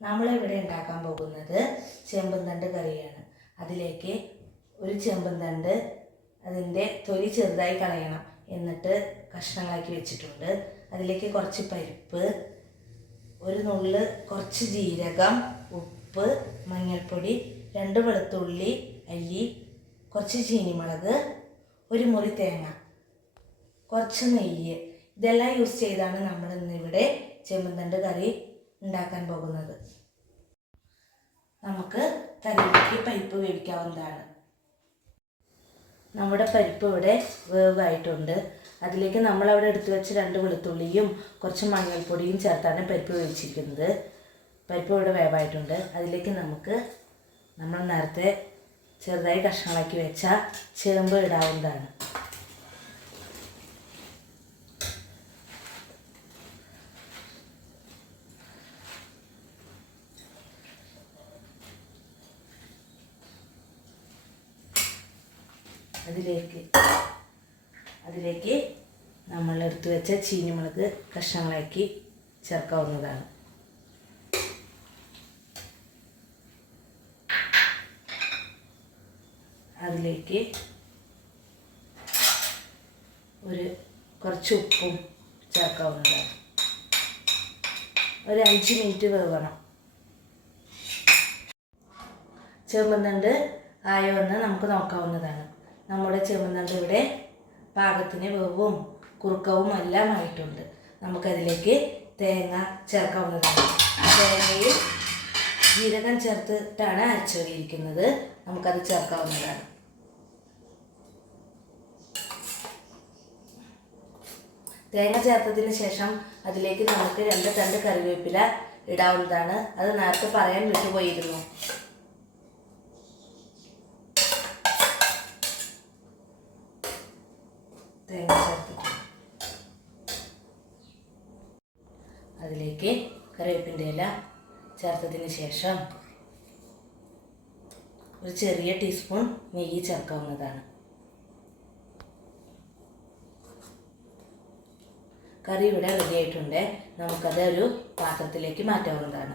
നമ്മളിവിടെ ഉണ്ടാക്കാൻ പോകുന്നത് ചെമ്പൻ തണ്ട് കറിയാണ്. അതിലേക്ക് ഒരു ചെമ്പൻ തണ്ട് അതിന്റെ തൊലി ചെറുതായി കളയണം. എന്നിട്ട് കഷ്ണങ്ങളാക്കി വെച്ചിട്ടുണ്ട്. അതിലേക്ക് കുറച്ച് പരിപ്പ് ഒരു നുള്ള് കുറച്ച് ജീരകം ഉപ്പ് മഞ്ഞൾപ്പൊടി രണ്ട് വെളുത്തുള്ളി അല്ലി കുറച്ച് ചീനിമുളക് ഒരു മുറി തേങ്ങ കുറച്ച് നെയ്യ്. ഇതെല്ലാം യൂസ് ചെയ്താണ് നമ്മൾ ഇന്നിവിടെ ചെമ്പന്തണ്ട് കറി ഉണ്ടാക്കാൻ പോകുന്നത്. നമുക്ക് തലയിലേക്ക് പരിപ്പ് വേവിക്കാവുന്നതാണ്. നമ്മുടെ പരിപ്പ് ഇവിടെ വേവായിട്ടുണ്ട്. അതിലേക്ക് നമ്മൾ അവിടെ എടുത്തു വെച്ച രണ്ട് വെളുത്തുള്ളിയും കുറച്ച് മഞ്ഞൾപ്പൊടിയും ചേർത്താണ് പരിപ്പ് വേവിച്ചിരിക്കുന്നത്. പരിപ്പ് ഇവിടെ വേവായിട്ടുണ്ട്. അതിലേക്ക് നമുക്ക് നമ്മൾ നേരത്തെ ചെറുതായി കഷ്ണങ്ങളാക്കി വെച്ച ചേമ്പ് ഇടാവുന്നതാണ്. അതിലേക്ക്. അതിലേക്ക് നമ്മൾ എടുത്തു വെച്ച ചീനിമുളക് കഷ്ണങ്ങളാക്കി ചേർക്കാവുന്നതാണ്. അതിലേക്ക് ഒരു കുറച്ച് ഉപ്പും ചേർക്കാവുന്നതാണ്. ഒരു അഞ്ച് മിനിറ്റ് വേവണം. ചെമ്പന്തണ്ട് ആയോ എന്ന് നമുക്ക് നോക്കാവുന്നതാണ്. നമ്മുടെ ചെമ്പന്തണ്ട് ഇവിടെ പാകത്തിന് വെവും കുറുക്കവും എല്ലാം ആയിട്ടുണ്ട്. നമുക്കതിലേക്ക് തേങ്ങ ചേർക്കാവുന്നതാണ്. തേങ്ങയിൽ ജീരകം ചേർത്തിട്ടാണ് അരച്ചൊരിയിരിക്കുന്നത് നമുക്കത് ചേർക്കാവുന്നതാണ്. തേങ്ങ ചേർത്തതിന് ശേഷം അതിലേക്ക് നമുക്ക് രണ്ട് തണ്ട് കറിവേപ്പില ഇടാവുന്നതാണ്. അത് നേരത്തെ പറയാൻ വിട്ടുപോയിരുന്നു. തേങ്ങ ചേർത്തിട്ട് അതിലേക്ക് കറിവേപ്പിന്റെ ഇല ചേർത്തതിന് ശേഷം ഒരു ചെറിയ ടീസ്പൂൺ നെയ്യ് ചേർക്കാവുന്നതാണ്. കറി ഇവിടെ റെഡി ആയിട്ടുണ്ട്. നമുക്കത് ഒരു പാത്രത്തിലേക്ക് മാറ്റാവുന്നതാണ്.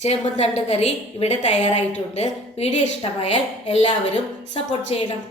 ചേമ്പൻ തണ്ട് കറി ഇവിടെ തയ്യാറായിട്ടുണ്ട്. വീഡിയോ ഇഷ്ടമായാൽ എല്ലാവരും സപ്പോർട്ട് ചെയ്യണം.